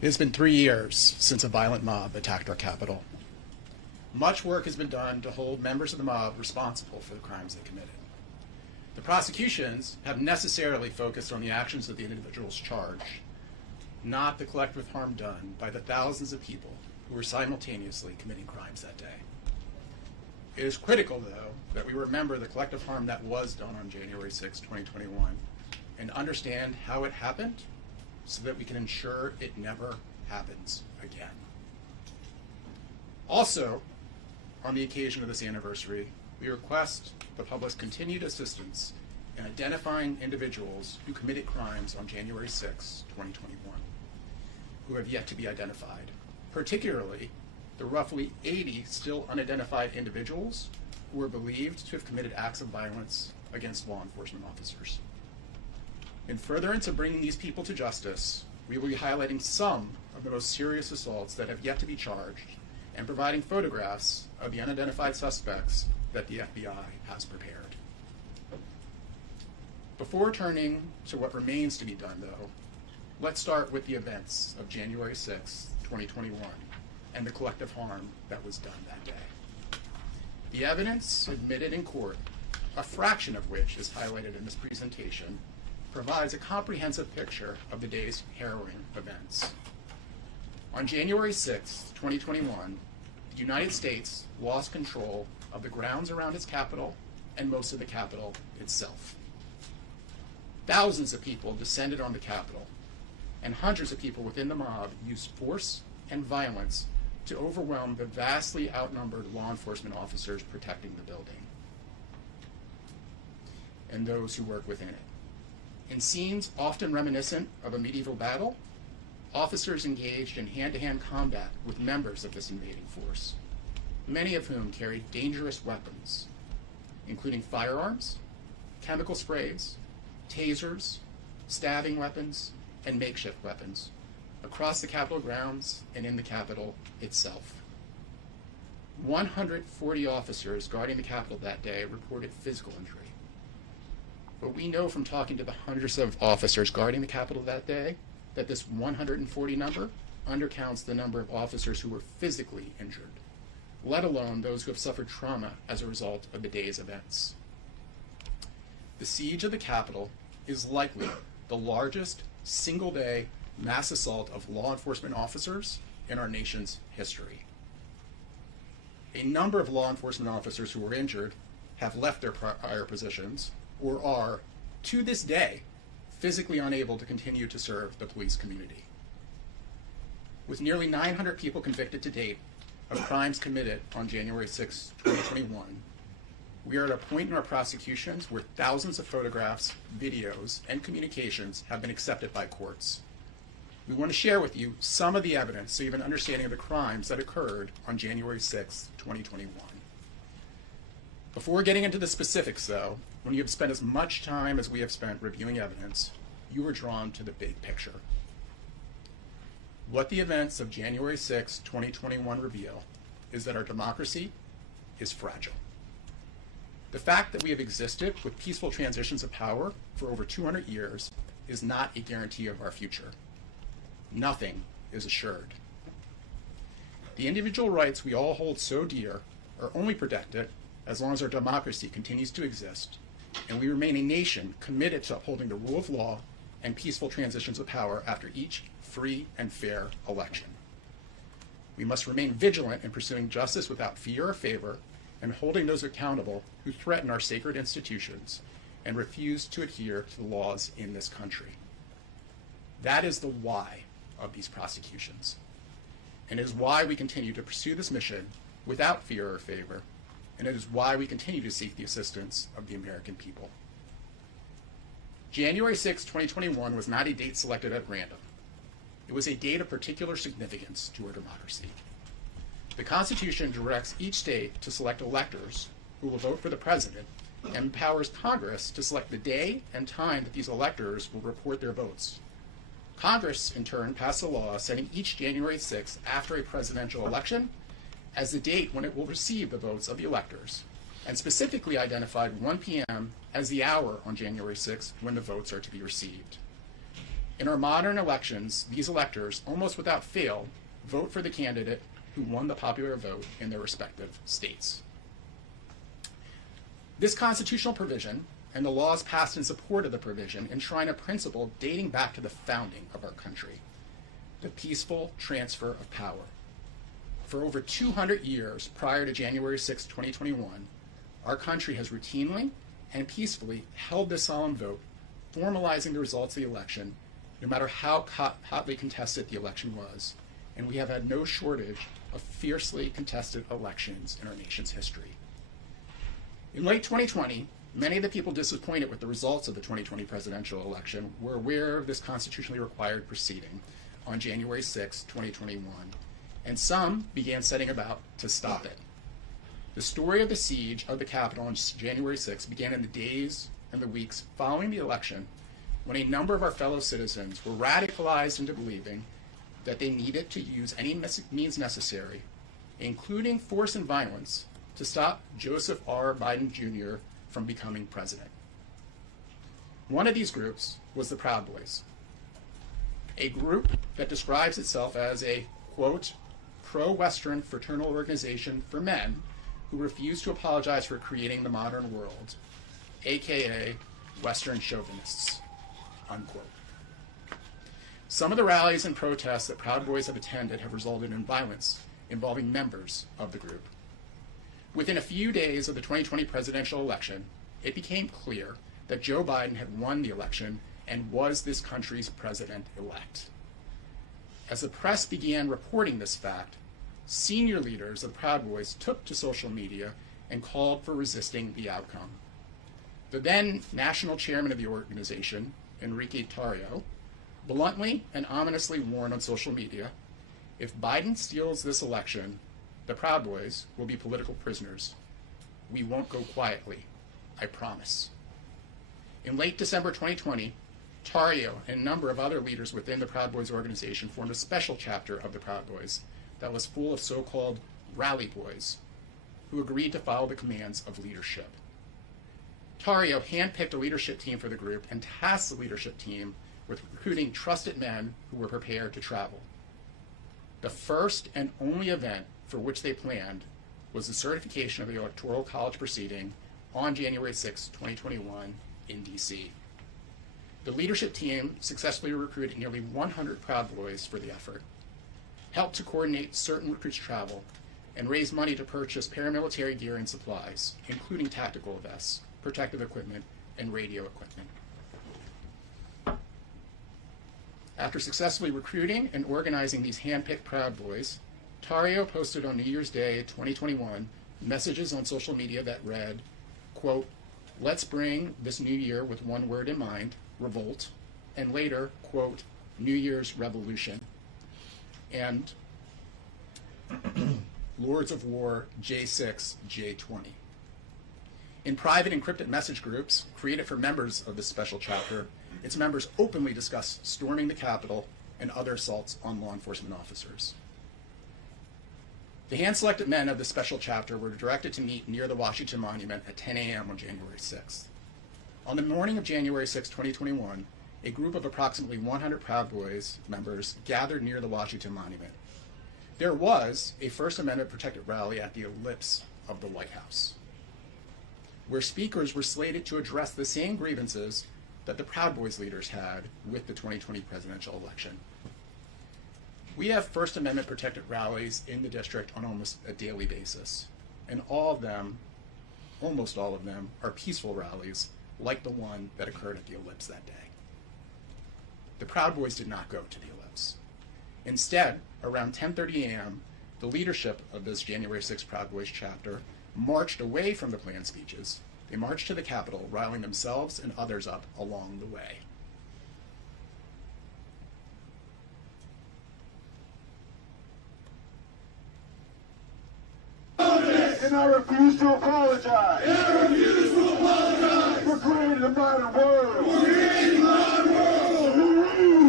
It has been 3 years since a violent mob attacked our capital. Much work has been done to hold members of the mob responsible for the crimes they committed. The prosecutions have necessarily focused on the actions of the individuals charged, not the collective harm done by the thousands of people who were simultaneously committing crimes that day. It is critical, though, that we remember the collective harm that was done on January 6, 2021, and understand how it happened so that we can ensure it never happens again. Also, on the occasion of this anniversary, we request the public's continued assistance in identifying individuals who committed crimes on January 6, 2021, who have yet to be identified, particularly the roughly 80 still unidentified individuals who are believed to have committed acts of violence against law enforcement officers. In furtherance of bringing these people to justice, we will be highlighting some of the most serious assaults that have yet to be charged and providing photographs of the unidentified suspects that the FBI has prepared. Before turning to what remains to be done, though, let's start with the events of January 6, 2021, and the collective harm that was done that day. The evidence admitted in court, a fraction of which is highlighted in this presentation, provides a comprehensive picture of the day's harrowing events. On January 6, 2021, the United States lost control of the grounds around its capital and most of the capital itself. Thousands of people descended on the Capitol, and hundreds of people within the mob used force and violence to overwhelm the vastly outnumbered law enforcement officers protecting the building and those who work within it. In scenes often reminiscent of a medieval battle, officers engaged in hand-to-hand combat with members of this invading force, many of whom carried dangerous weapons, including firearms, chemical sprays, tasers, stabbing weapons, and makeshift weapons across the Capitol grounds and in the Capitol itself. 140 officers guarding the Capitol that day reported physical injury. But we know from talking to the hundreds of officers guarding the Capitol that day that this 140 number undercounts the number of officers who were physically injured, let alone those who have suffered trauma as a result of the day's events. The siege of the Capitol is likely the largest single-day mass assault of law enforcement officers in our nation's history. A number of law enforcement officers who were injured have left their prior positions or are, to this day, physically unable to continue to serve the police community. With nearly 900 people convicted to date of crimes committed on January 6, 2021, we are at a point in our prosecutions where thousands of photographs, videos, and communications have been accepted by courts. We want to share with you some of the evidence so you have an understanding of the crimes that occurred on January 6, 2021. Before getting into the specifics, though, when you have spent as much time as we have spent reviewing evidence, you are drawn to the big picture. What the events of January 6, 2021 reveal is that our democracy is fragile. The fact that we have existed with peaceful transitions of power for over 200 years is not a guarantee of our future. Nothing is assured. The individual rights we all hold so dear are only protected as long as our democracy continues to exist, and we remain a nation committed to upholding the rule of law and peaceful transitions of power after each free and fair election. We must remain vigilant in pursuing justice without fear or favor and holding those accountable who threaten our sacred institutions and refuse to adhere to the laws in this country. That is the why of these prosecutions, and it is why we continue to pursue this mission without fear or favor, and it is why we continue to seek the assistance of the American people. January 6, 2021 was not a date selected at random. It was a date of particular significance to our democracy. The Constitution directs each state to select electors who will vote for the president and empowers Congress to select the day and time that these electors will report their votes. Congress, in turn, passed a law setting each January 6th after a presidential election as the date when it will receive the votes of the electors, and specifically identified 1 p.m. as the hour on January 6th when the votes are to be received. In our modern elections, these electors, almost without fail, vote for the candidate who won the popular vote in their respective states. This constitutional provision and the laws passed in support of the provision enshrine a principle dating back to the founding of our country, the peaceful transfer of power. For over 200 years prior to January 6, 2021, our country has routinely and peacefully held this solemn vote, formalizing the results of the election, no matter how hotly contested the election was, and we have had no shortage of fiercely contested elections in our nation's history. In late 2020, many of the people disappointed with the results of the 2020 presidential election were aware of this constitutionally required proceeding on January 6, 2021, and some began setting about to stop it. The story of the siege of the Capitol on January 6 began in the days and the weeks following the election, when a number of our fellow citizens were radicalized into believing that they needed to use any means necessary, including force and violence, to stop Joseph R. Biden Jr. from becoming president. One of these groups was the Proud Boys, a group that describes itself as a, quote, pro-Western fraternal organization for men who refuse to apologize for creating the modern world, aka Western chauvinists, unquote. Some of the rallies and protests that Proud Boys have attended have resulted in violence involving members of the group. Within a few days of the 2020 presidential election, it became clear that Joe Biden had won the election and was this country's president-elect. As the press began reporting this fact, senior leaders of the Proud Boys took to social media and called for resisting the outcome. The then national chairman of the organization, Enrique Tarrio, bluntly and ominously warned on social media, if Biden steals this election, the Proud Boys will be political prisoners. We won't go quietly, I promise. In late December 2020, Tarrio and a number of other leaders within the Proud Boys organization formed a special chapter of the Proud Boys that was full of so-called rally boys who agreed to follow the commands of leadership. Tarrio handpicked a leadership team for the group and tasked the leadership team with recruiting trusted men who were prepared to travel. The first and only event for which they planned was the certification of the Electoral College proceeding on January 6, 2021 in D.C. The leadership team successfully recruited nearly 100 Proud Boys for the effort, helped to coordinate certain recruits' travel, and raised money to purchase paramilitary gear and supplies, including tactical vests, protective equipment, and radio equipment. After successfully recruiting and organizing these hand-picked Proud Boys, Tarrio posted on New Year's Day 2021 messages on social media that read, quote, let's bring this new year with one word in mind, revolt, and later, quote, New Year's Revolution, and Lords of War J6, J20. In private encrypted message groups created for members of this special chapter, its members openly discuss storming the Capitol and other assaults on law enforcement officers. The hand-selected men of the special chapter were directed to meet near the Washington Monument at 10 a.m. on January 6th. On the morning of January 6, 2021, a group of approximately 100 Proud Boys members gathered near the Washington Monument. There was a First Amendment protected rally at the ellipse of the White House, where speakers were slated to address the same grievances that the Proud Boys leaders had with the 2020 presidential election. We have First Amendment protected rallies in the district on almost a daily basis, and all of them, almost all of them, are peaceful rallies like the one that occurred at the ellipse that day. The Proud Boys did not go to the ellipse. Instead, around 10:30 a.m., the leadership of this January 6 Proud Boys chapter marched away from the planned speeches. They marched to the Capitol, riling themselves and others up along the way. And I refuse to apologize. And I refuse to apologize. For creating a modern world. For creating a modern world. Hooray.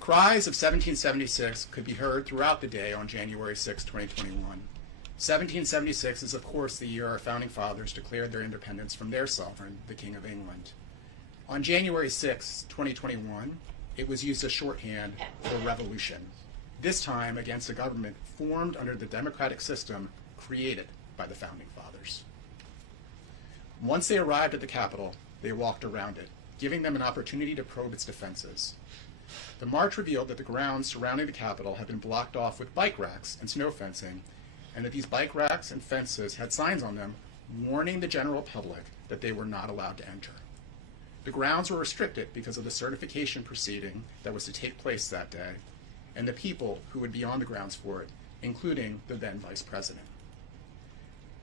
Cries of 1776 could be heard throughout the day on January 6, 2021. 1776 is, of course, the year our founding fathers declared their independence from their sovereign, the King of England. On January 6, 2021, it was used as shorthand for revolution, this time against a government formed under the democratic system created by the founding fathers. Once they arrived at the Capitol, they walked around it, giving them an opportunity to probe its defenses. The march revealed that the grounds surrounding the Capitol had been blocked off with bike racks and snow fencing, and that these bike racks and fences had signs on them warning the general public that they were not allowed to enter. The grounds were restricted because of the certification proceeding that was to take place that day, and the people who would be on the grounds for it, including the then Vice President.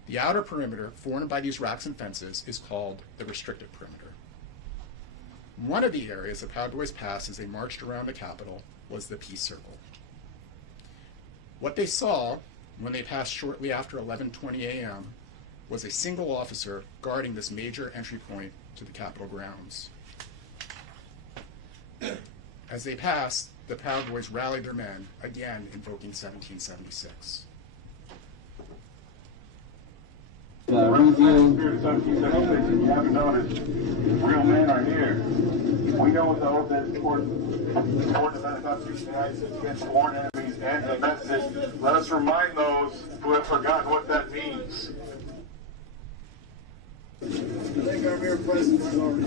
The outer perimeter formed by these racks and fences is called the restricted perimeter. One of the areas the Proud Boys passed as they marched around the Capitol was the Peace Circle. What they saw when they passed shortly after 11:20 a.m. was a single officer guarding this major entry point to the Capitol grounds. As they passed, the Proud Boys rallied their men, again invoking 1776. If you haven't noticed, real men are here. We know what the oath is for the Constitution of the United States against foreign enemies and domestic. Let us remind those who have forgotten what that means. I think our mere presence is already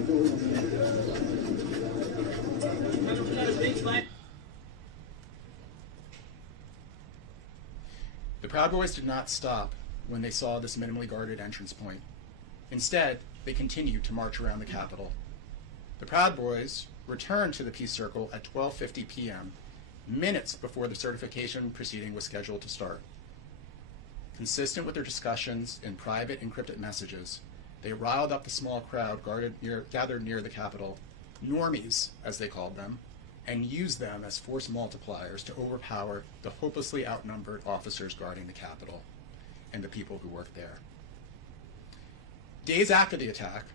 The Proud Boys did not stop when they saw this minimally guarded entrance point. Instead, they continued to march around the Capitol. The Proud Boys returned to the Peace Circle at 12:50 p.m., minutes before the certification proceeding was scheduled to start. Consistent with their discussions in private encrypted messages, they riled up the small crowd gathered near the Capitol, normies, as they called them, and used them as force multipliers to overpower the hopelessly outnumbered officers guarding the Capitol and the people who worked there. Days after the attack,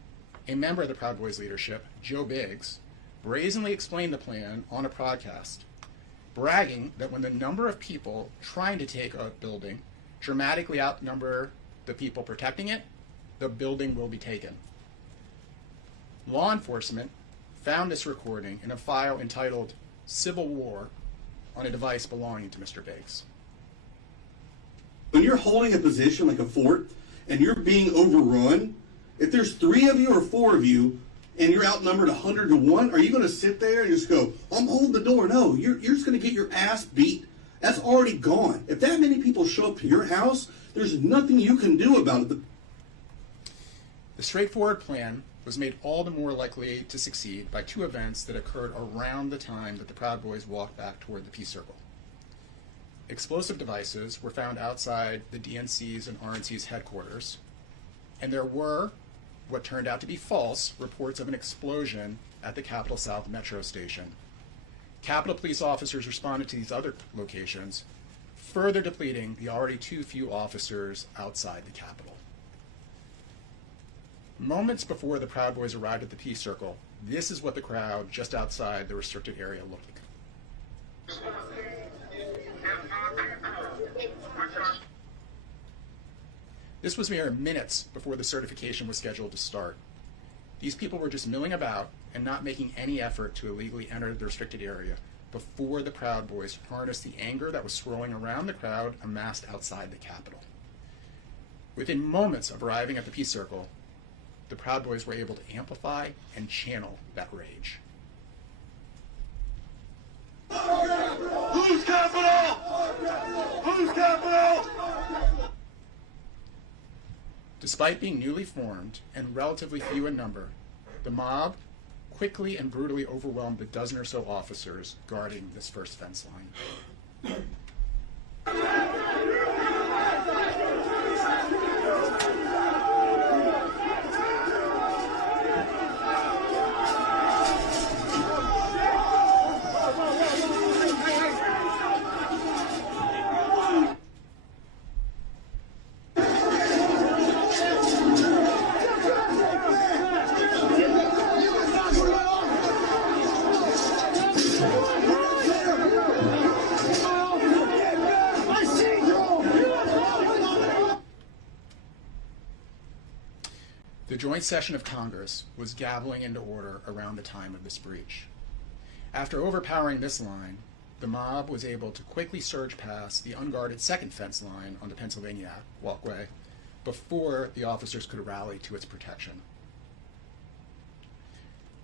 a member of the Proud Boys leadership, Joe Biggs, brazenly explained the plan on a podcast, bragging that when the number of people trying to take a building dramatically outnumber the people protecting it, the building will be taken. Law enforcement found this recording in a file entitled Civil War on a device belonging to Mr. Biggs. When you're holding a position like a fort and you're being overrun, if there's 3 of you or 4 of you and you're outnumbered 100 to 1, are you going to sit there and just go, I'm holding the door? No, you're just going to get your ass beat. That's already gone. If that many people show up to your house, there's nothing you can do about it. The straightforward plan was made all the more likely to succeed by 2 events that occurred around the time that the Proud Boys walked back toward the Peace Circle. Explosive devices were found outside the DNC's and RNC's headquarters, and there were, what turned out to be false, reports of an explosion at the Capitol South Metro Station. Capitol Police officers responded to these other locations, further depleting the already too few officers outside the Capitol. Moments before the Proud Boys arrived at the Peace Circle, this is what the crowd just outside the restricted area looked like. This was mere minutes before the certification was scheduled to start. These people were just milling about and not making any effort to illegally enter the restricted area before the Proud Boys harnessed the anger that was swirling around the crowd amassed outside the Capitol. Within moments of arriving at the Peace Circle, the Proud Boys were able to amplify and channel that rage. Who's Capitol? Who's Capitol? Despite being newly formed and relatively few in number, the mob quickly and brutally overwhelmed the dozen or so officers guarding this first fence line. joint session of Congress was gaveling into order around the time of this breach. After overpowering this line, the mob was able to quickly surge past the unguarded second fence line on the Pennsylvania walkway before the officers could rally to its protection.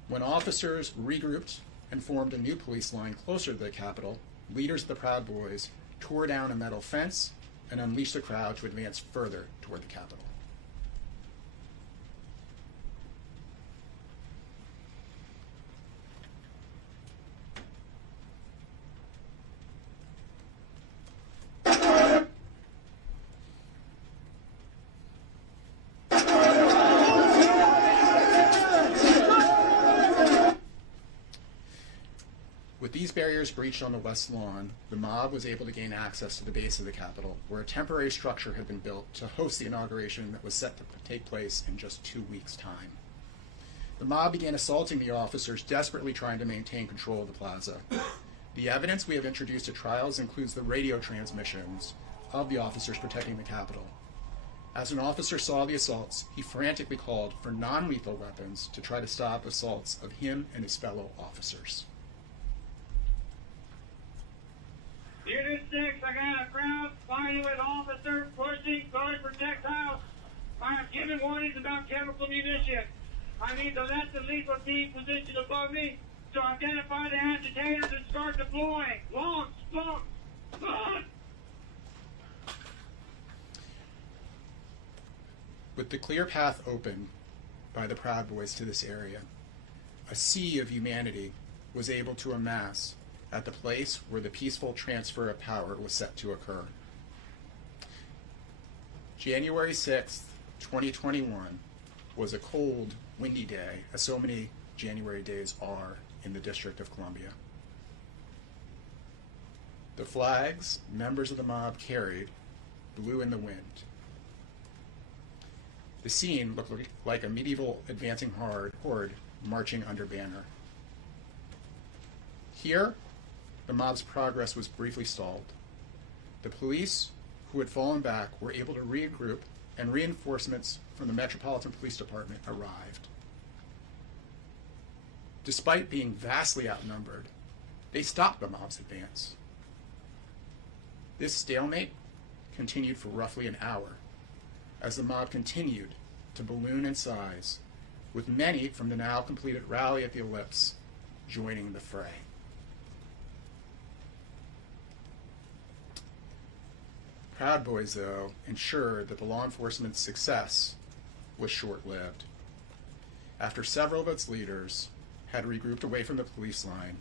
When officers regrouped and formed a new police line closer to the Capitol, leaders of the Proud Boys tore down a metal fence and unleashed the crowd to advance further toward the Capitol. With these barriers breached on the west lawn, the mob was able to gain access to the base of the Capitol, where a temporary structure had been built to host the inauguration that was set to take place in just 2 weeks' time. The mob began assaulting the officers, desperately trying to maintain control of the plaza. The evidence we have introduced at trials includes the radio transmissions of the officers protecting the Capitol. As an officer saw the assaults, he frantically called for non-lethal weapons to try to stop assaults of him and his fellow officers. Unit 6, I got a crowd fighting with officers pushing guard protect house. I have given warnings about chemical munitions. I need to let the lethal team position above me to identify the agitators and start deploying. Launch, launch, launch. With the clear path open by the Proud Boys to this area, a sea of humanity was able to amass at the place where the peaceful transfer of power was set to occur. January 6th, 2021 was a cold, windy day, as so many January days are in the District of Columbia. The flags members of the mob carried blew in the wind. The scene looked like a medieval advancing horde marching under banner. Here, the mob's progress was briefly stalled. The police, who had fallen back, were able to regroup, and reinforcements from the Metropolitan Police Department arrived. Despite being vastly outnumbered, they stopped the mob's advance. This stalemate continued for roughly an hour, as the mob continued to balloon in size, with many from the now completed rally at the Ellipse joining the fray. Proud Boys, though, ensured that the law enforcement's success was short-lived. After several of its leaders had regrouped away from the police line,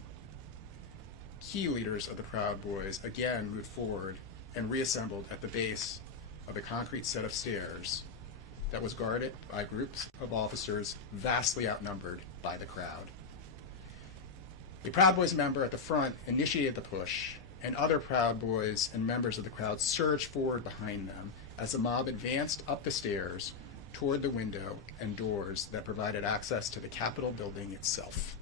key leaders of the Proud Boys again moved forward and reassembled at the base of a concrete set of stairs that was guarded by groups of officers vastly outnumbered by the crowd. A Proud Boys member at the front initiated the push, and other Proud Boys and members of the crowd surged forward behind them as the mob advanced up the stairs toward the window and doors that provided access to the Capitol building itself.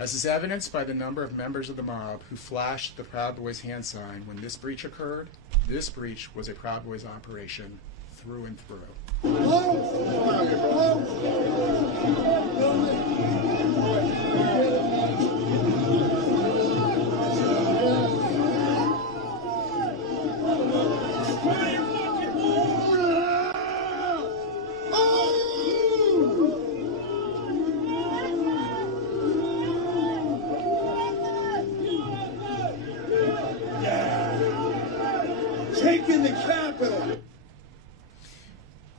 As is evidenced by the number of members of the mob who flashed the Proud Boys hand sign when this breach occurred, this breach was a Proud Boys operation through and through. Taking the Capitol!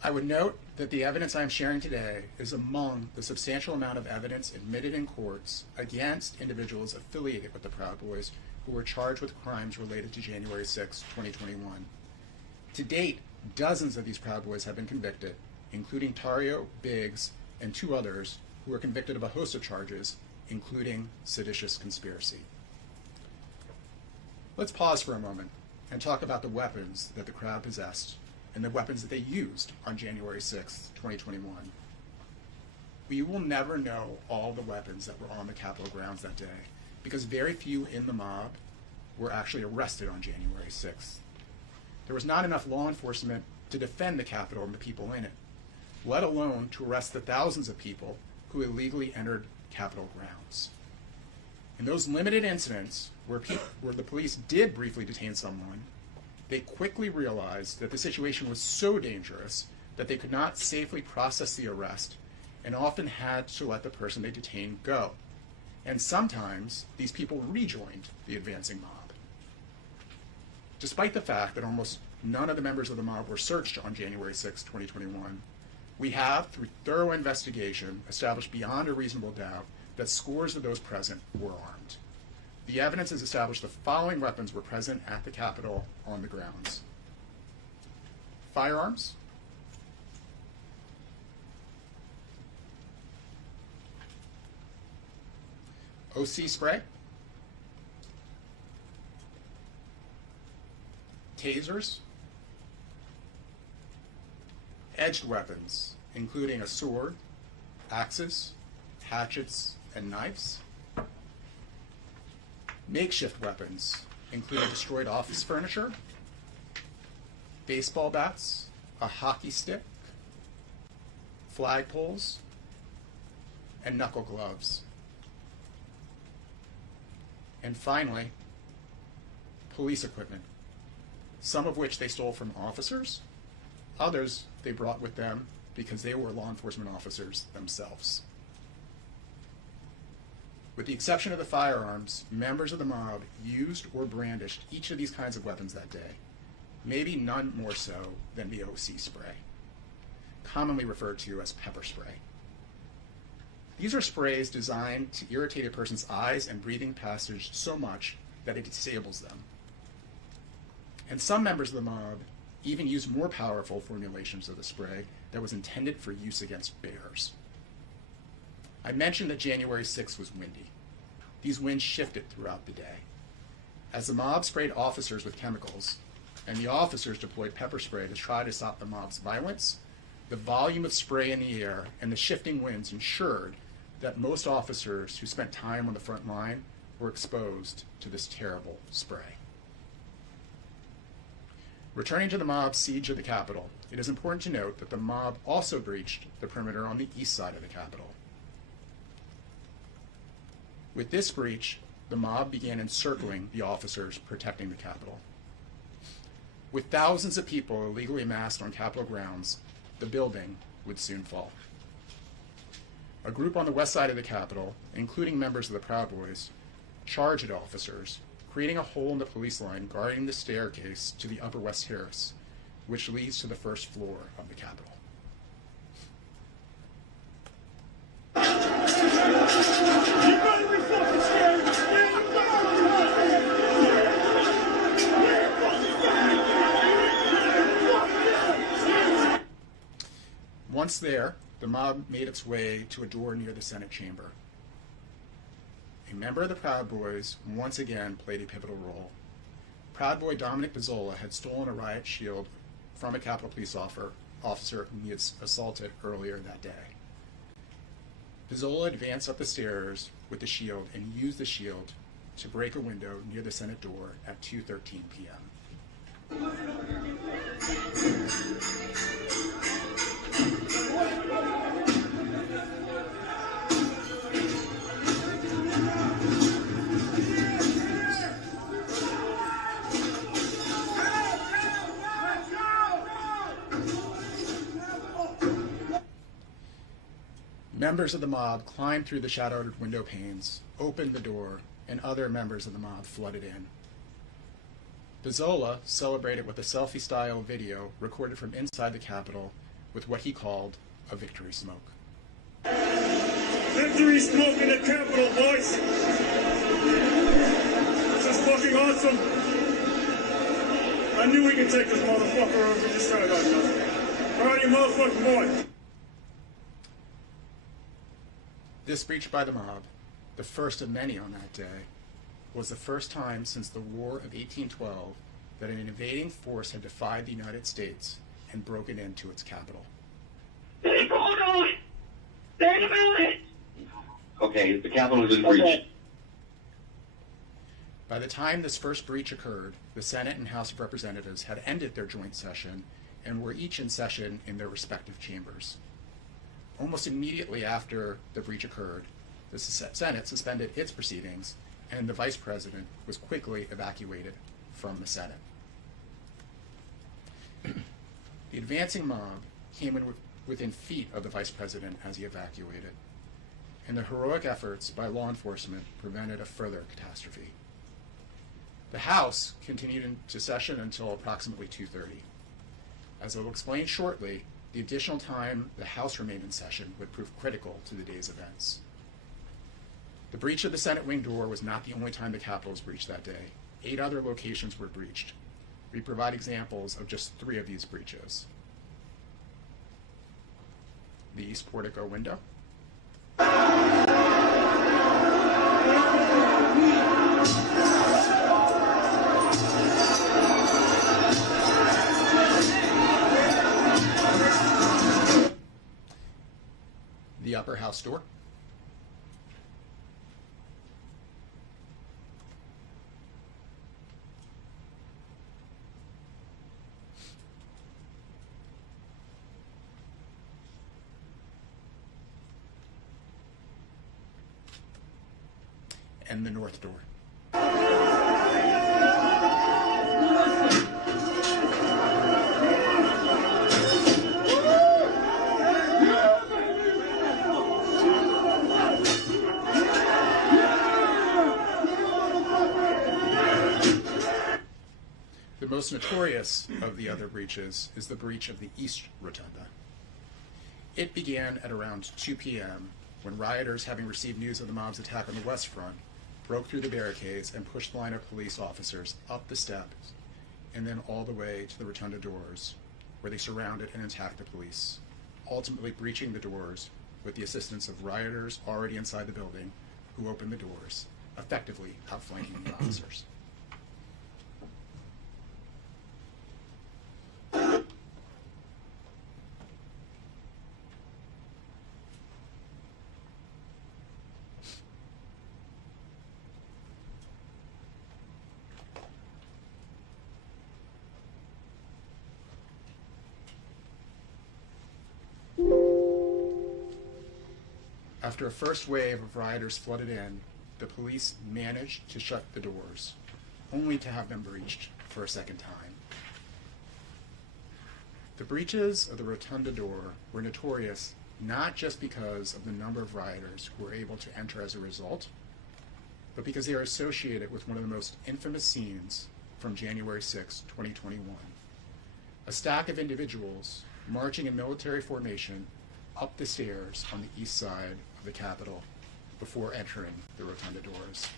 I would note that the evidence I am sharing today is among the substantial amount of evidence admitted in courts against individuals affiliated with the Proud Boys who were charged with crimes related to January 6, 2021. To date, dozens of these Proud Boys have been convicted, including Tario, Biggs, and 2 others who were convicted of a host of charges, including seditious conspiracy. Let's pause for a moment and talk about the weapons that the crowd possessed and the weapons that they used on January 6, 2021. We will never know all the weapons that were on the Capitol grounds that day because very few in the mob were actually arrested on January 6th. There was not enough law enforcement to defend the Capitol and the people in it, let alone to arrest the thousands of people who illegally entered Capitol grounds. In those limited incidents where the police did briefly detain someone, they quickly realized that the situation was so dangerous that they could not safely process the arrest and often had to let the person they detained go. And sometimes these people rejoined the advancing mob. Despite the fact that almost none of the members of the mob were searched on January 6, 2021, we have, through thorough investigation, established beyond a reasonable doubt that scores of those present were armed. The evidence has established the following weapons were present at the Capitol on the grounds: firearms, OC spray, tasers, edged weapons, including a sword, axes, hatchets, and knives, makeshift weapons, including destroyed office furniture, baseball bats, a hockey stick, flagpoles, and knuckle gloves. And finally, police equipment, some of which they stole from officers, others they brought with them because they were law enforcement officers themselves. With the exception of the firearms, members of the mob used or brandished each of these kinds of weapons that day, maybe none more so than the OC spray, commonly referred to as pepper spray. These are sprays designed to irritate a person's eyes and breathing passage so much that it disables them. And some members of the mob even used more powerful formulations of the spray that was intended for use against bears. I mentioned that January 6th was windy. These winds shifted throughout the day. As the mob sprayed officers with chemicals, and the officers deployed pepper spray to try to stop the mob's violence, the volume of spray in the air and the shifting winds ensured that most officers who spent time on the front line were exposed to this terrible spray. Returning to the mob's siege of the Capitol, it is important to note that the mob also breached the perimeter on the east side of the Capitol. With this breach, the mob began encircling the officers protecting the Capitol. With thousands of people illegally amassed on Capitol grounds, the building would soon fall. A group on the west side of the Capitol, including members of the Proud Boys, charged at officers, creating a hole in the police line guarding the staircase to the Upper West Terrace, which leads to the first floor of the Capitol. You better be fucking scared! Once there, the mob made its way to a door near the Senate chamber. A member of the Proud Boys once again played a pivotal role. Proud Boy Dominic Pizzola had stolen a riot shield from a Capitol Police officer whom he had assaulted earlier that day. Pizzola advanced up the stairs with the shield and used the shield to break a window near the Senate door at 2:13 p.m. Members of the mob climbed through the shattered window panes, opened the door, and other members of the mob flooded in. Pizzola celebrated with a selfie-style video recorded from inside the Capitol with what he called a victory smoke. Victory smoke in the Capitol, boys! Just fucking awesome. I knew we could take this motherfucker over. We just started out nothing. All right, you motherfucking boy. This breach by the mob, the first of many on that day, was the first time since the War of 1812 that an invading force had defied the United States and broken into its capital. They pulled on! They're in the village! Okay, the Capitol is in breach. By the time this first breach occurred, the Senate and House of Representatives had ended their joint session and were each in session in their respective chambers. Almost immediately after the breach occurred, the Senate suspended its proceedings and the Vice President was quickly evacuated from the Senate. The advancing mob came in within feet of the Vice President as he evacuated, and the heroic efforts by law enforcement prevented a further catastrophe. The House continued into session until approximately 2:30. As I will explain shortly, the additional time the House remained in session would prove critical to the day's events. The breach of the Senate wing door was not the only time the Capitol was breached that day. 8 other locations were breached. We provide examples of just 3 of these breaches. The East Portico window, the upper house door, and the north door. The most notorious of the other breaches is the breach of the East Rotunda. It began at around 2 p.m. when rioters, having received news of the mob's attack on the West Front, broke through the barricades and pushed the line of police officers up the steps and then all the way to the rotunda doors, where they surrounded and attacked the police, ultimately breaching the doors with the assistance of rioters already inside the building who opened the doors, effectively outflanking the officers. After a first wave of rioters flooded in, the police managed to shut the doors, only to have them breached for a second time. The breaches of the rotunda door were notorious not just because of the number of rioters who were able to enter as a result, but because they are associated with one of the most infamous scenes from January 6, 2021. A stack of individuals marching in military formation up the stairs on the east side of the Capitol before entering the rotunda doors.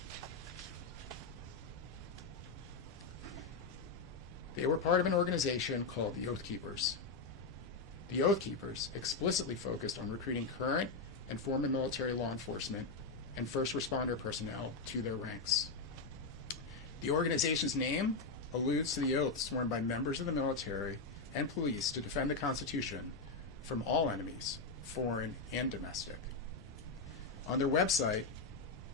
They were part of an organization called the Oath Keepers. The Oath Keepers explicitly focused on recruiting current and former military law enforcement and first responder personnel to their ranks. The organization's name alludes to the oaths sworn by members of the military and police to defend the Constitution from all enemies, foreign and domestic. On their website,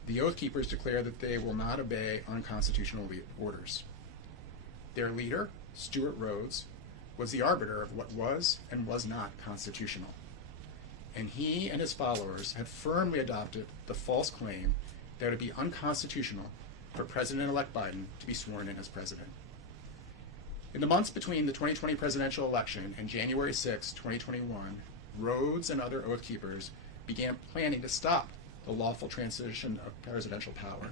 the Oath Keepers declare that they will not obey unconstitutional orders. Their leader, Stuart Rhodes, was the arbiter of what was and was not constitutional, and he and his followers had firmly adopted the false claim that it would be unconstitutional for President-elect Biden to be sworn in as president. In the months between the 2020 presidential election and January 6, 2021, Rhodes and other Oath Keepers began planning to stop the lawful transition of presidential power.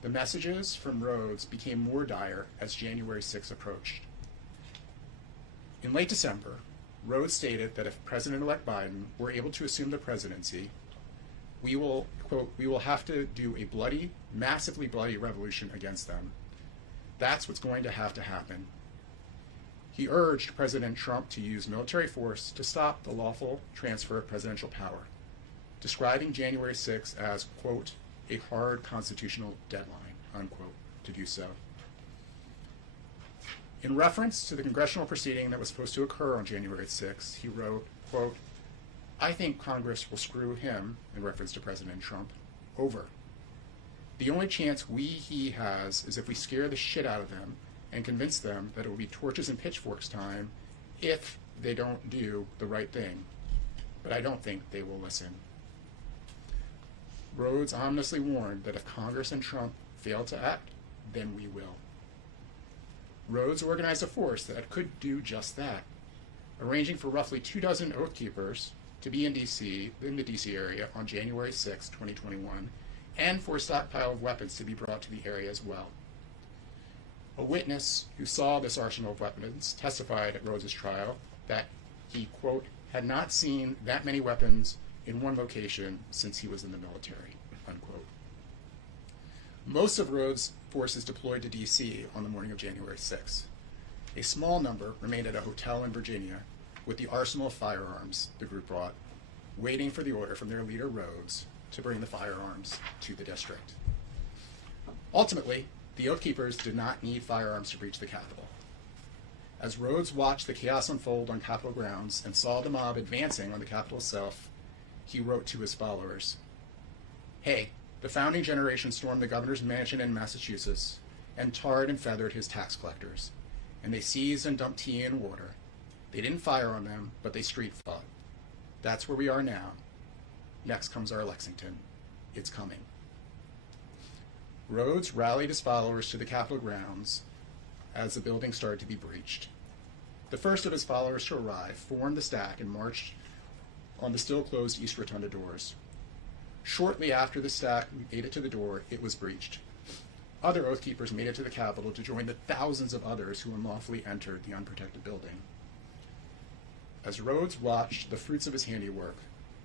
The messages from Rhodes became more dire as January 6 approached. In late December, Rhodes stated that if President-elect Biden were able to assume the presidency, We will, quote, we will have to do a bloody, massively bloody revolution against them. That's what's going to happen. He urged President Trump to use military force to stop the lawful transfer of presidential power, describing January 6th as, quote, a hard constitutional deadline, unquote, to do so. In reference to the congressional proceeding that was supposed to occur on January 6th, he wrote, quote, I think Congress will screw him, in reference to President Trump, over. The only chance he has is if we scare the shit out of them and convince them that it will be torches and pitchforks time if they don't do the right thing. But I don't think they will listen. Rhodes ominously warned that if Congress and Trump fail to act, then we will. Rhodes organized a force that could do just that, arranging for roughly 24 Oath Keepers to be in the D.C. area on January 6, 2021, and for a stockpile of weapons to be brought to the area as well. A witness who saw this arsenal of weapons testified at Rhodes' trial that he, quote, had not seen that many weapons in one location since he was in the military, unquote. Most of Rhodes' forces deployed to D.C. on the morning of January 6. A small number remained at a hotel in Virginia with the arsenal of firearms the group brought, waiting for the order from their leader, Rhodes, to bring the firearms to the district. Ultimately, the Oath Keepers did not need firearms to breach the Capitol. As Rhodes watched the chaos unfold on Capitol grounds and saw the mob advancing on the Capitol itself, he wrote to his followers, hey, the founding generation stormed the governor's mansion in Massachusetts and tarred and feathered his tax collectors, and they seized and dumped tea and water. They didn't fire on them, but they street fought. That's where we are now. Next comes our Lexington. It's coming. Rhodes rallied his followers to the Capitol grounds as the building started to be breached. The first of his followers to arrive formed the stack and marched on the still closed East Rotunda doors. Shortly after the stack made it to the door, it was breached. Other Oath Keepers made it to the Capitol to join the thousands of others who unlawfully entered the unprotected building. As Rhodes watched the fruits of his handiwork,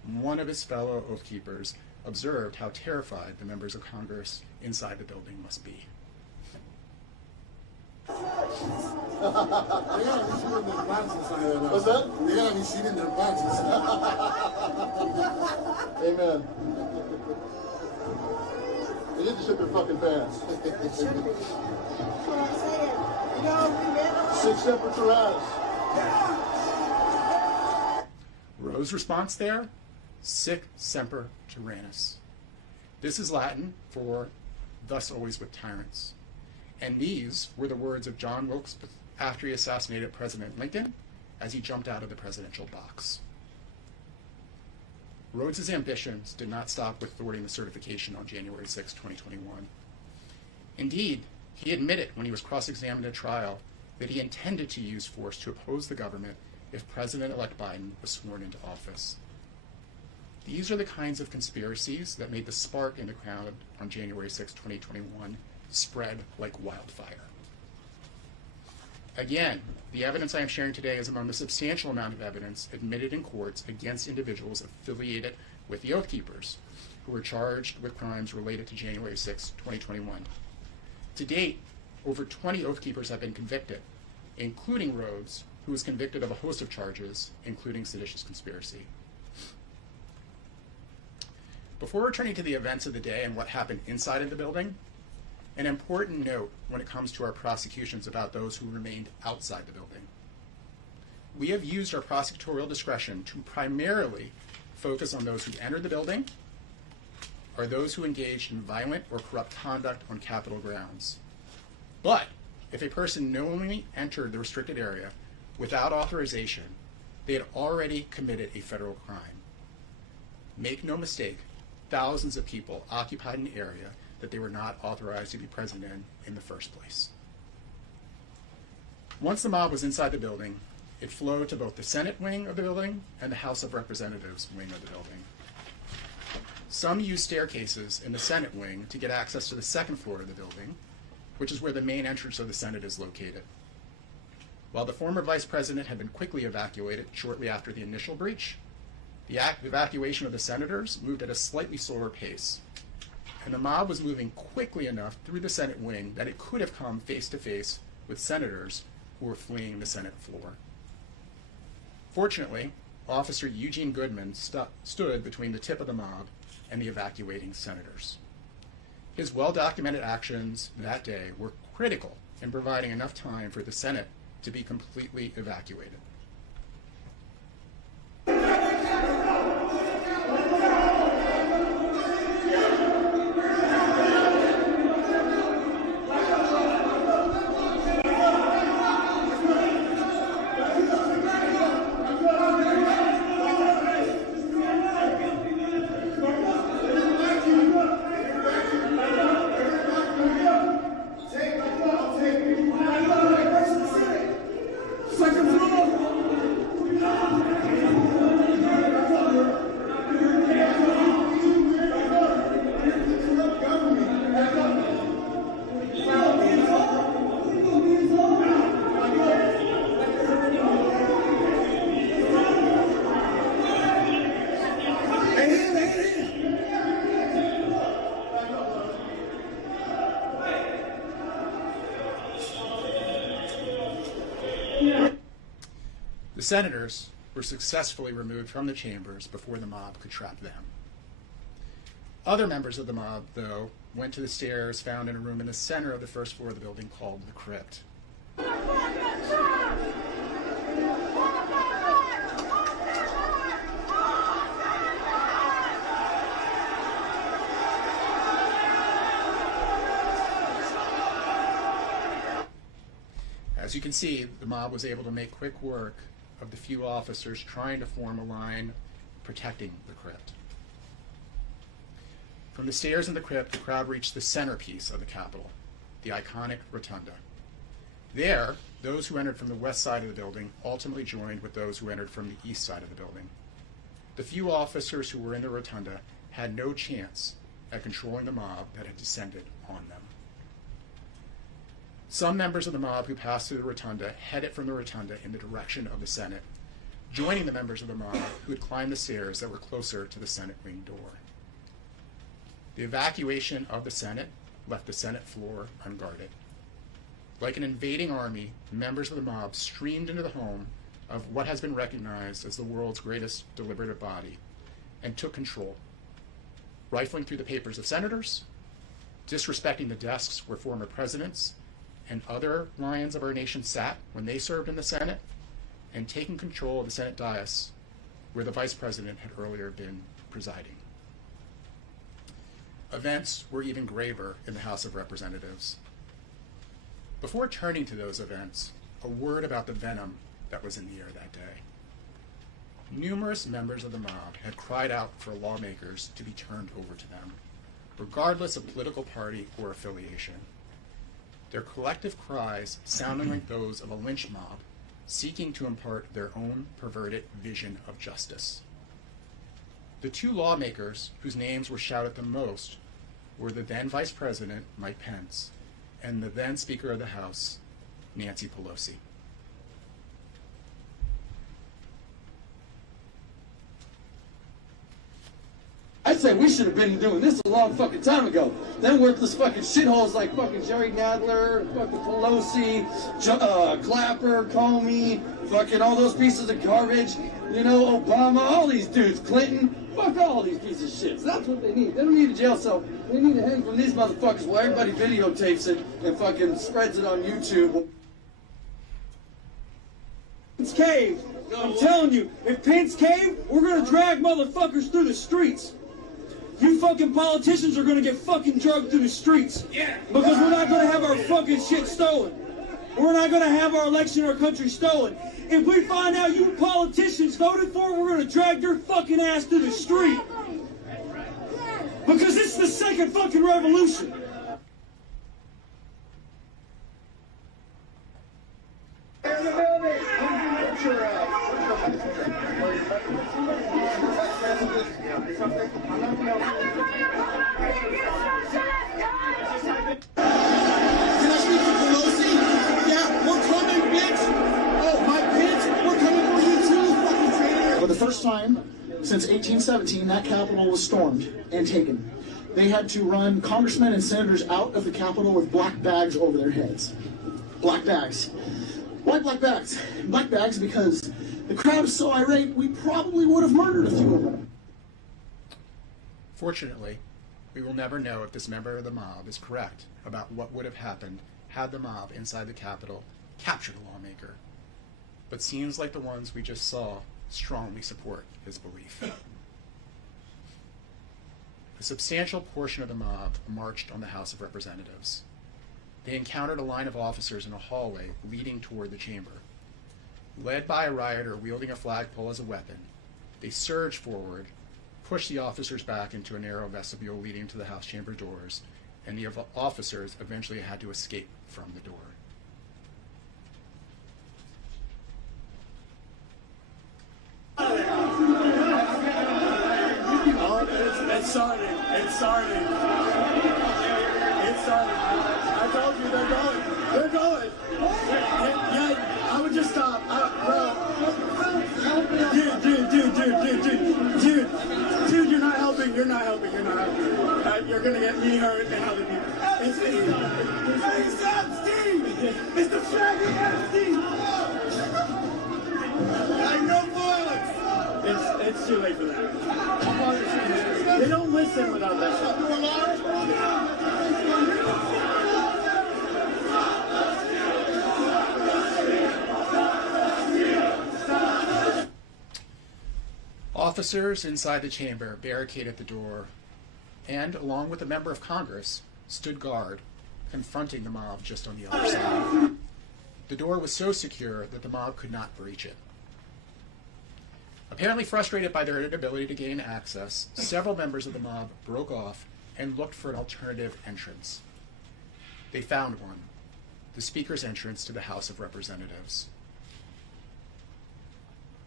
one of his fellow Oath Keepers observed how terrified the members of Congress inside the building must be. What's that? They gotta be shooting their boxes. Amen. They need to shut their fucking pants. 6 separate Tiradas. Rhodes' response there? Sic semper tyrannis. This is Latin for thus always with tyrants. And these were the words of John Wilkes after he assassinated President Lincoln as he jumped out of the presidential box. Rhodes' ambitions did not stop with thwarting the certification on January 6, 2021. Indeed, he admitted when he was cross-examined at trial that he intended to use force to oppose the government if President-elect Biden was sworn into office. These are the kinds of conspiracies that made the spark in the crowd on January 6, 2021 spread like wildfire. Again, the evidence I am sharing today is among the substantial amount of evidence admitted in courts against individuals affiliated with the Oath Keepers who were charged with crimes related to January 6, 2021. To date, over 20 Oath Keepers have been convicted, including Rhodes, who was convicted of a host of charges, including seditious conspiracy. Before returning to the events of the day and what happened inside of the building, an important note when it comes to our prosecutions about those who remained outside the building. We have used our prosecutorial discretion to primarily focus on those who entered the building or those who engaged in violent or corrupt conduct on Capitol grounds. But if a person knowingly entered the restricted area without authorization, they had already committed a federal crime. Make no mistake, thousands of people occupied an area that they were not authorized to be present in the first place. Once the mob was inside the building, it flowed to both the Senate wing of the building and the House of Representatives wing of the building. Some used staircases in the Senate wing to get access to the second floor of the building, which is where the main entrance of the Senate is located. While the former vice president had been quickly evacuated shortly after the initial breach, The evacuation of the senators moved at a slightly slower pace, and the mob was moving quickly enough through the Senate wing that it could have come face to face with senators who were fleeing the Senate floor. Fortunately, Officer Eugene Goodman stood between the tip of the mob and the evacuating senators. His well-documented actions that day were critical in providing enough time for the Senate to be completely evacuated. The senators were successfully removed from the chambers before the mob could trap them. Other members of the mob, though, went to the stairs found in a room in the center of the first floor of the building called the crypt. As you can see, the mob was able to make quick work of the few officers trying to form a line protecting the crypt. From the stairs in the crypt, the crowd reached the centerpiece of the Capitol, the iconic rotunda. There, those who entered from the west side of the building ultimately joined with those who entered from the east side of the building. The few officers who were in the rotunda had no chance at controlling the mob that had descended on them. Some members of the mob who passed through the rotunda headed from the rotunda in the direction of the Senate, joining the members of the mob who had climbed the stairs that were closer to the Senate wing door. The evacuation of the Senate left the Senate floor unguarded. Like an invading army, members of the mob streamed into the home of what has been recognized as the world's greatest deliberative body and took control, rifling through the papers of senators, disrespecting the desks where former presidents and other lions of our nation sat when they served in the Senate, and taking control of the Senate dais where the vice president had earlier been presiding. Events were even graver in the House of Representatives. Before turning to those events, a word about the venom that was in the air that day. Numerous members of the mob had cried out for lawmakers to be turned over to them, regardless of political party or affiliation. Their collective cries sounding like those of a lynch mob seeking to impart their own perverted vision of justice. The two lawmakers whose names were shouted the most were the then Vice President, Mike Pence, and the then Speaker of the House, Nancy Pelosi. I'd say we should have been doing this a long fucking time ago. Them worthless fucking shitholes like fucking Jerry Nadler, fucking Pelosi, Clapper, Comey, fucking all those pieces of garbage. You know, Obama, all these dudes, Clinton, fuck all these pieces of shit. So that's what they need. They don't need a jail cell. They need to hang from these motherfuckers while everybody videotapes it and fucking spreads it on YouTube. Pence caved. I'm telling you, if Pence caved, we're gonna drag motherfuckers through the streets. You fucking politicians are gonna get fucking drugged through the streets. Yeah. Because we're not gonna have our fucking shit stolen. We're not gonna have our election or country stolen. If we find out you politicians voted for it, we're gonna drag your fucking ass to the street. Because it's the second fucking revolution. For the first time since 1817, that Capitol was stormed and taken. They had to run congressmen and senators out of the Capitol with black bags over their heads. Black bags. Why black bags? Black bags because the crowd is so irate, we probably would have murdered a few of them. Fortunately, we will never know if this member of the mob is correct about what would have happened had the mob inside the Capitol captured a lawmaker. But scenes like the ones we just saw strongly support his belief. A substantial portion of the mob marched on the House of Representatives. They encountered a line of officers in a hallway leading toward the chamber. Led by a rioter wielding a flagpole as a weapon, they surged forward, pushed the officers back into a narrow vestibule leading to the House chamber doors, and the officers eventually had to escape from the door. It's starting. It's starting. It's starting. I told you they're going. They're going. Yeah, I would just stop. Bro. Dude, you're not helping. You're not helping. You're not helping. You're gonna get me hurt and other people. It's Steve. It's the faggot Steve. No violence. It's too late for that. They don't listen without that stuff. Officers inside the chamber barricaded the door and, along with a member of Congress, stood guard, confronting the mob just on the other side. The door was so secure that the mob could not breach it. Apparently frustrated by their inability to gain access, several members of the mob broke off and looked for an alternative entrance. They found one, the Speaker's entrance to the House of Representatives.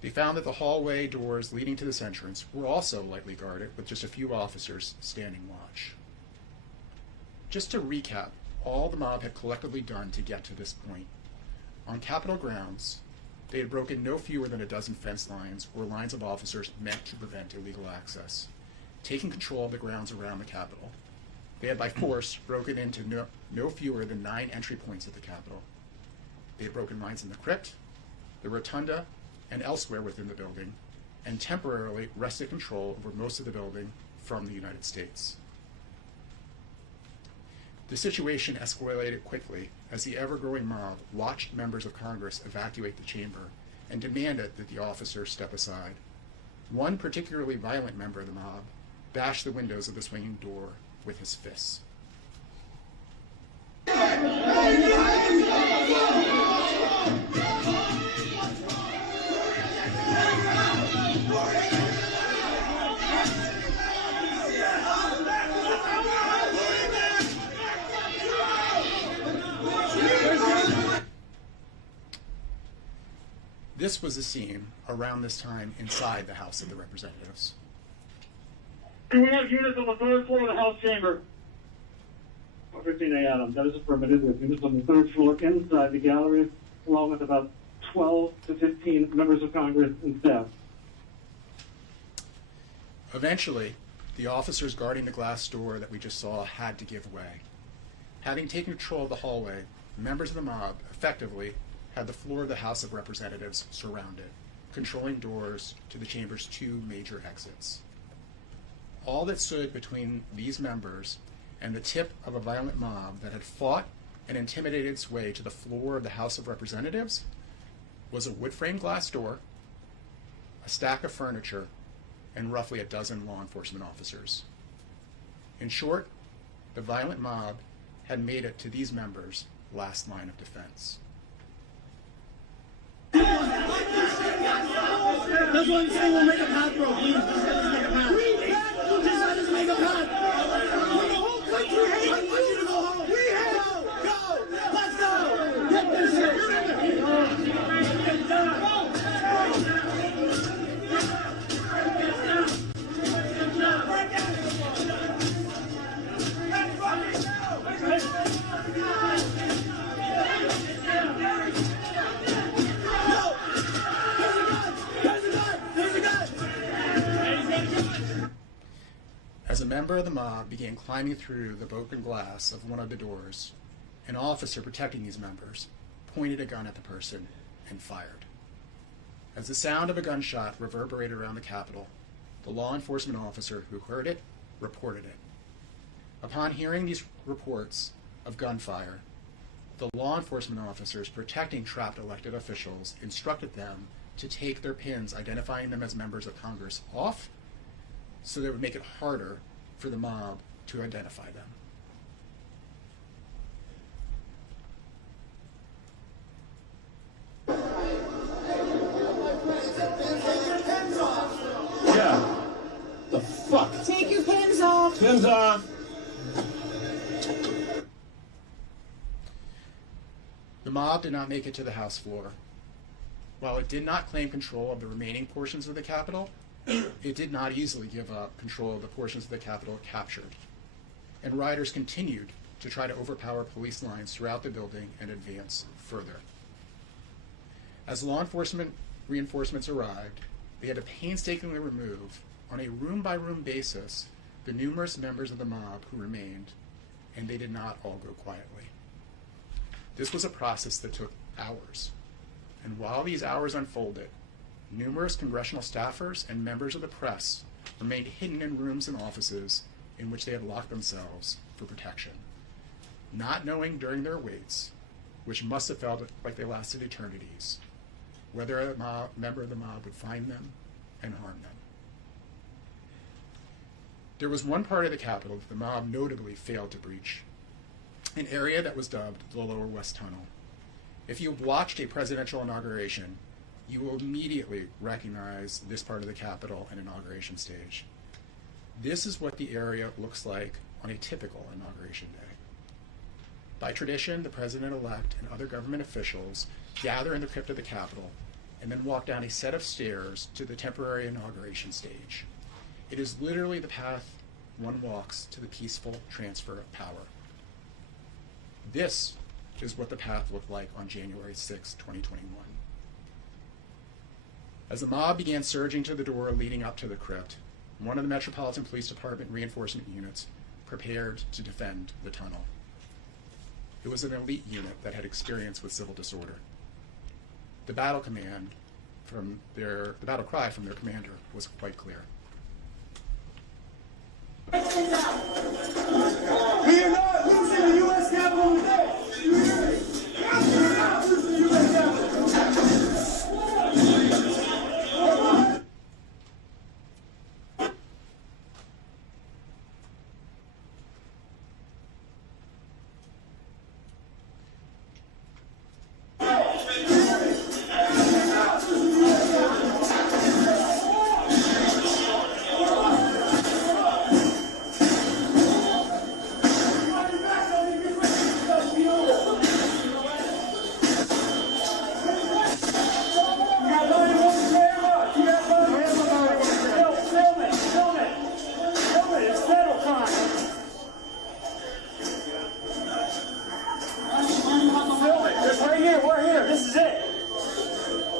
They found that the hallway doors leading to this entrance were also lightly guarded, with just a few officers standing watch. Just to recap all the mob had collectively done to get to this point. On Capitol grounds, they had broken no fewer than a dozen fence lines or lines of officers meant to prevent illegal access, taking control of the grounds around the Capitol. They had by force broken into no fewer than 9 entry points at the Capitol. They had broken lines in the crypt, the rotunda, and elsewhere within the building, and temporarily wrested control over most of the building from the United States. The situation escalated quickly as the ever-growing mob watched members of Congress evacuate the chamber and demanded that the officers step aside. One particularly violent member of the mob bashed the windows of the swinging door with his fists. This was the scene around this time inside the House of the Representatives. We have units on the 3rd floor of the House chamber. 15A Adam, that is affirmative. We have units on the 3rd floor inside the gallery, along with about 12 to 15 members of Congress and staff. Eventually, the officers guarding the glass door that we just saw had to give way. Having taken control of the hallway, members of the mob effectively had the floor of the House of Representatives surrounded, controlling doors to the chamber's 2 major exits. All that stood between these members and the tip of a violent mob that had fought and intimidated its way to the floor of the House of Representatives was a wood-framed glass door, a stack of furniture, and roughly a dozen law enforcement officers. In short, the violent mob had made it to these members' last line of defense. That's why I'm saying we'll make a path, bro. Please, just let us make a path. Just let us make a path. The whole country hates you. I want you to go home. We have go. Let's go. Get this shit. There's a gun. As a member of the mob began climbing through the broken glass of one of the doors, an officer protecting these members pointed a gun at the person and fired. As the sound of a gunshot reverberated around the Capitol, the law enforcement officer who heard it reported it. Upon hearing these reports of gunfire, the law enforcement officers protecting trapped elected officials instructed them to take their pins identifying them as members of Congress off so that would make it harder for the mob to identify them. Yeah. The fuck? Take your pins off. Pins off. The mob did not make it to the House floor. While it did not claim control of the remaining portions of the Capitol, it did not easily give up control of the portions of the Capitol it captured. And rioters continued to try to overpower police lines throughout the building and advance further. As law enforcement reinforcements arrived, they had to painstakingly remove, on a room-by-room basis, the numerous members of the mob who remained, and they did not all go quietly. This was a process that took hours, and while these hours unfolded, numerous congressional staffers and members of the press remained hidden in rooms and offices in which they had locked themselves for protection, not knowing during their waits, which must have felt like they lasted eternities, whether a member of the mob would find them and harm them. There was one part of the Capitol that the mob notably failed to breach, an area that was dubbed the Lower West Tunnel. If you've watched a presidential inauguration, you will immediately recognize this part of the Capitol and inauguration stage. This is what the area looks like on a typical inauguration day. By tradition, the president-elect and other government officials gather in the crypt of the Capitol and then walk down a set of stairs to the temporary inauguration stage. It is literally the path one walks to the peaceful transfer of power. This is what the path looked like on January 6, 2021. As the mob began surging to the door leading up to the crypt, one of the Metropolitan Police Department reinforcement units prepared to defend the tunnel. It was an elite unit that had experience with civil disorder. The battle cry from their commander was quite clear. We are not losing the U.S. Capitol today. We are not losing the U.S. Capitol.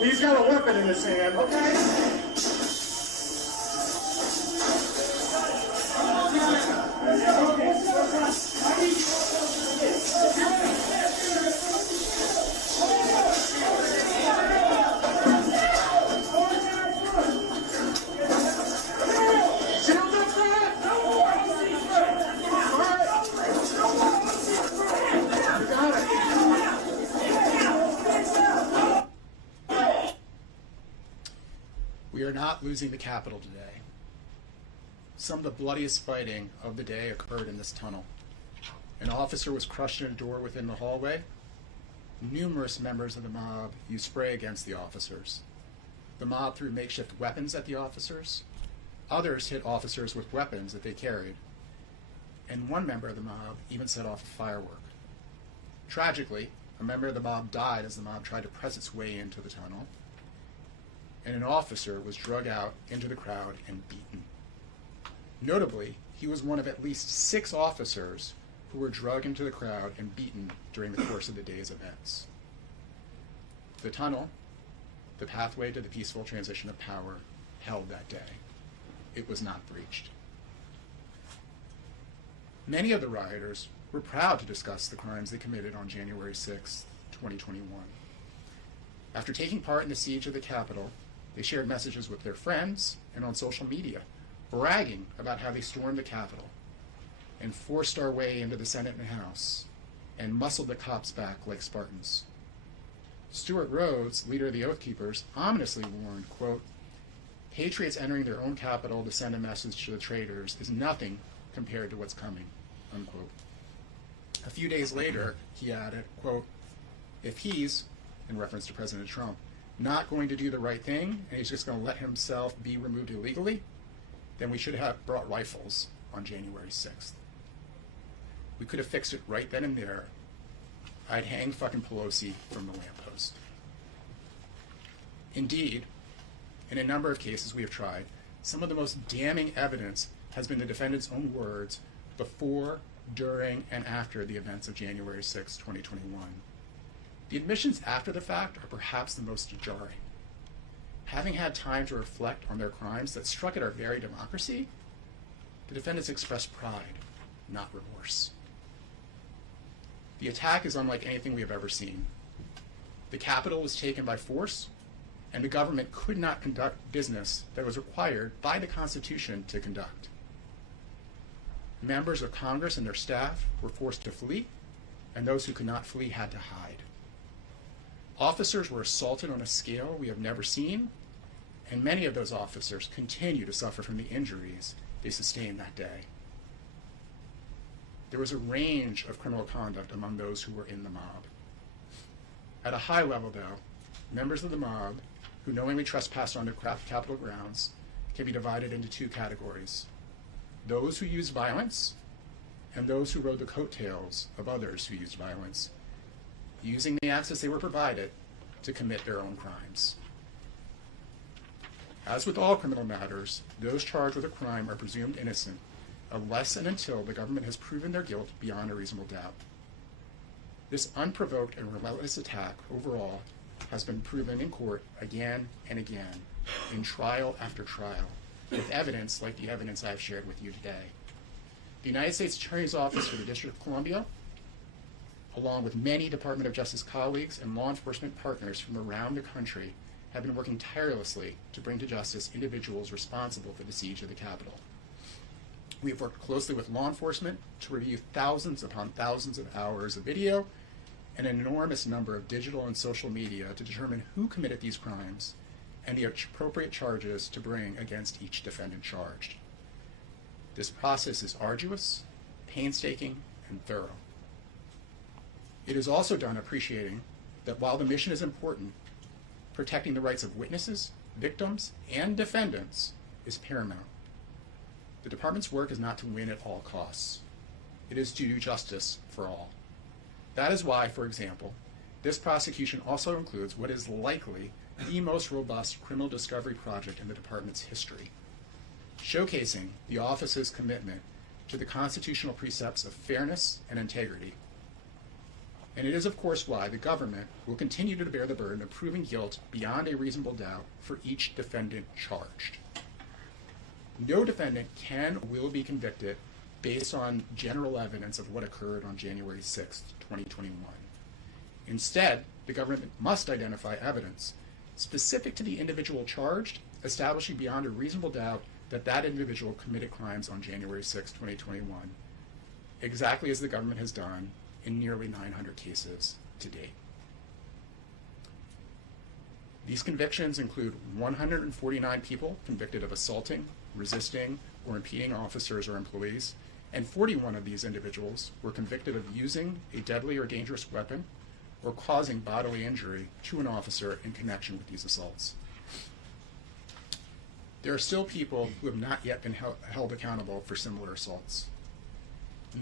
He's got a weapon in his hand, okay? We are not losing the Capitol today. Some of the bloodiest fighting of the day occurred in this tunnel. An officer was crushed in a door within the hallway. Numerous members of the mob used spray against the officers. The mob threw makeshift weapons at the officers. Others hit officers with weapons that they carried. And one member of the mob even set off a firework. Tragically, a member of the mob died as the mob tried to press its way into the tunnel, and an officer was dragged out into the crowd and beaten. Notably, he was one of at least 6 officers who were dragged into the crowd and beaten during the course of the day's events. The tunnel, the pathway to the peaceful transition of power, held that day. It was not breached. Many of the rioters were proud to discuss the crimes they committed on January 6, 2021. After taking part in the siege of the Capitol, they shared messages with their friends and on social media, bragging about how they stormed the Capitol and forced our way into the Senate and House and muscled the cops back like Spartans. Stuart Rhodes, leader of the Oath Keepers, ominously warned, quote, "Patriots entering their own capital to send a message to the traitors is nothing compared to what's coming," unquote. A few days later, he added, quote, "If he's," in reference to President Trump, "not going to do the right thing and he's just going to let himself be removed illegally, then we should have brought rifles on January 6th. We could have fixed it right then and there. I'd hang fucking Pelosi from the lamppost." Indeed, in a number of cases we have tried, some of the most damning evidence has been the defendant's own words before, during, and after the events of January 6, 2021. The admissions after the fact are perhaps the most jarring. Having had time to reflect on their crimes that struck at our very democracy, the defendants expressed pride, not remorse. The attack is unlike anything we have ever seen. The Capitol was taken by force, and the government could not conduct business that was required by the Constitution to conduct. Members of Congress and their staff were forced to flee, and those who could not flee had to hide. Officers were assaulted on a scale we have never seen, and many of those officers continue to suffer from the injuries they sustained that day. There was a range of criminal conduct among those who were in the mob. At a high level, though, members of the mob who knowingly trespassed onto Capitol grounds can be divided into two categories: those who used violence and those who rode the coattails of others who used violence, using the access they were provided to commit their own crimes. As with all criminal matters, those charged with a crime are presumed innocent unless and until the government has proven their guilt beyond a reasonable doubt. This unprovoked and relentless attack overall has been proven in court again and again, in trial after trial, with evidence like the evidence I've shared with you today. The United States Attorney's Office for the District of Columbia, along with many Department of Justice colleagues and law enforcement partners from around the country, have been working tirelessly to bring to justice individuals responsible for the siege of the Capitol. We have worked closely with law enforcement to review thousands upon thousands of hours of video and an enormous number of digital and social media to determine who committed these crimes and the appropriate charges to bring against each defendant charged. This process is arduous, painstaking, and thorough. It is also done appreciating that while the mission is important, protecting the rights of witnesses, victims, and defendants is paramount. The department's work is not to win at all costs. It is to do justice for all. That is why, for example, this prosecution also includes what is likely the most robust criminal discovery project in the department's history, showcasing the office's commitment to the constitutional precepts of fairness and integrity. And it is, of course, why the government will continue to bear the burden of proving guilt beyond a reasonable doubt for each defendant charged. No defendant can or will be convicted based on general evidence of what occurred on January 6, 2021. Instead, the government must identify evidence specific to the individual charged, establishing beyond a reasonable doubt that that individual committed crimes on January 6, 2021, exactly as the government has done in nearly 900 cases to date. These convictions include 149 people convicted of assaulting, resisting, or impeding officers or employees, and 41 of these individuals were convicted of using a deadly or dangerous weapon or causing bodily injury to an officer in connection with these assaults. There are still people who have not yet been held accountable for similar assaults.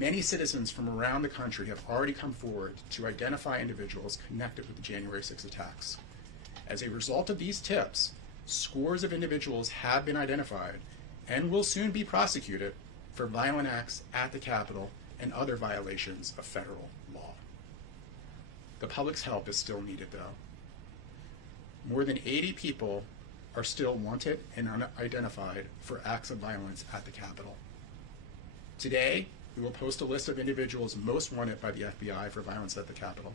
Many citizens from around the country have already come forward to identify individuals connected with the January 6 attacks. As a result of these tips, scores of individuals have been identified and will soon be prosecuted for violent acts at the Capitol and other violations of federal law. The public's help is still needed, though. More than 80 people are still wanted and unidentified for acts of violence at the Capitol. Today, we will post a list of individuals most wanted by the FBI for violence at the Capitol,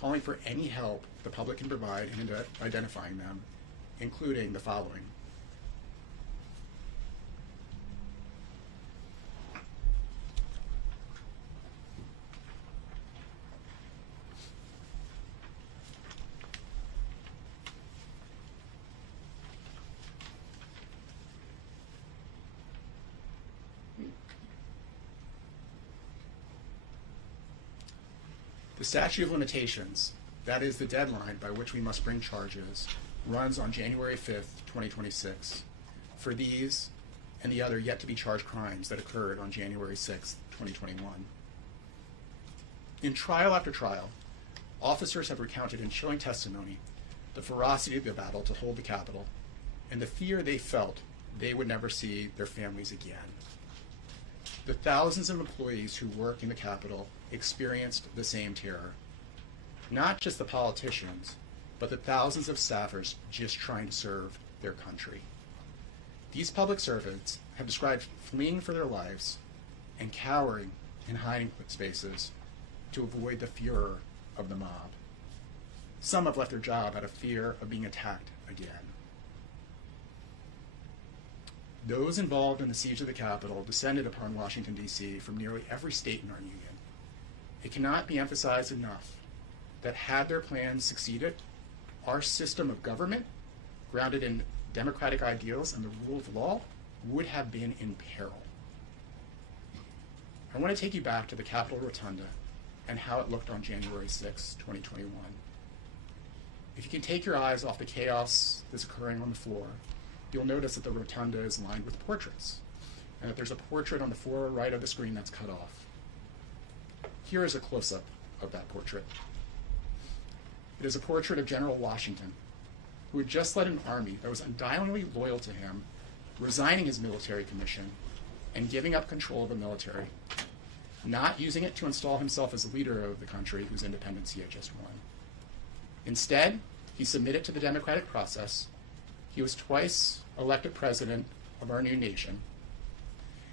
calling for any help the public can provide in identifying them, including the following. The statute of limitations, that is the deadline by which we must bring charges, runs on January 5th, 2026, for these and the other yet to be charged crimes that occurred on January 6th, 2021. In trial after trial, officers have recounted in chilling testimony the ferocity of the battle to hold the Capitol and the fear they felt they would never see their families again. The thousands of employees who work in the Capitol experienced the same terror. Not just the politicians, but the thousands of staffers just trying to serve their country. These public servants have described fleeing for their lives and cowering in hiding spaces to avoid the furor of the mob. Some have left their job out of fear of being attacked again. Those involved in the siege of the Capitol descended upon Washington, D.C. from nearly every state in our union. It cannot be emphasized enough that had their plans succeeded, our system of government, grounded in democratic ideals and the rule of law, would have been in peril. I want to take you back to the Capitol Rotunda and how it looked on January 6, 2021. If you can take your eyes off the chaos that's occurring on the floor, you'll notice that the rotunda is lined with portraits, and that there's a portrait on the far right of the screen that's cut off. Here is a close-up of that portrait. It is a portrait of General Washington, who had just led an army that was undyingly loyal to him, resigning his military commission and giving up control of the military, not using it to install himself as a leader of the country whose independence he had just won. Instead, he submitted to the democratic process. He was twice elected president of our new nation.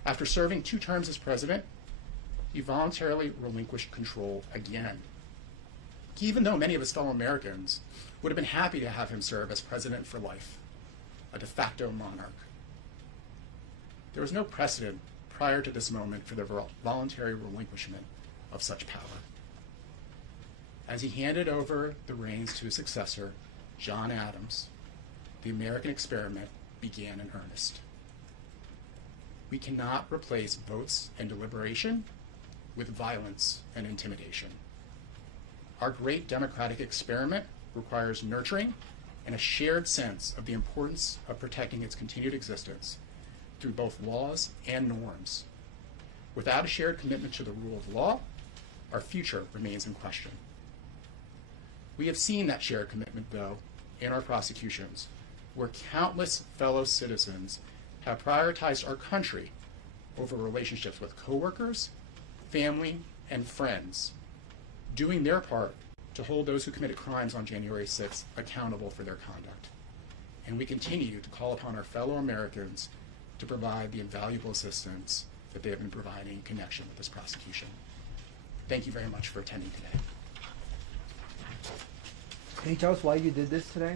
After serving 2 terms as president, he voluntarily relinquished control again, even though many of his fellow Americans would have been happy to have him serve as president for life, a de facto monarch. There was no precedent prior to this moment for the voluntary relinquishment of such power. As he handed over the reins to his successor, John Adams, the American experiment began in earnest. We cannot replace votes and deliberation with violence and intimidation. Our great democratic experiment requires nurturing and a shared sense of the importance of protecting its continued existence through both laws and norms. Without a shared commitment to the rule of law, our future remains in question. We have seen that shared commitment, though, in our prosecutions, where countless fellow citizens have prioritized our country over relationships with coworkers, family, and friends, doing their part to hold those who committed crimes on January 6th accountable for their conduct. And we continue to call upon our fellow Americans to provide the invaluable assistance that they have been providing in connection with this prosecution. Thank you very much for attending today. Can you tell us why you did this today?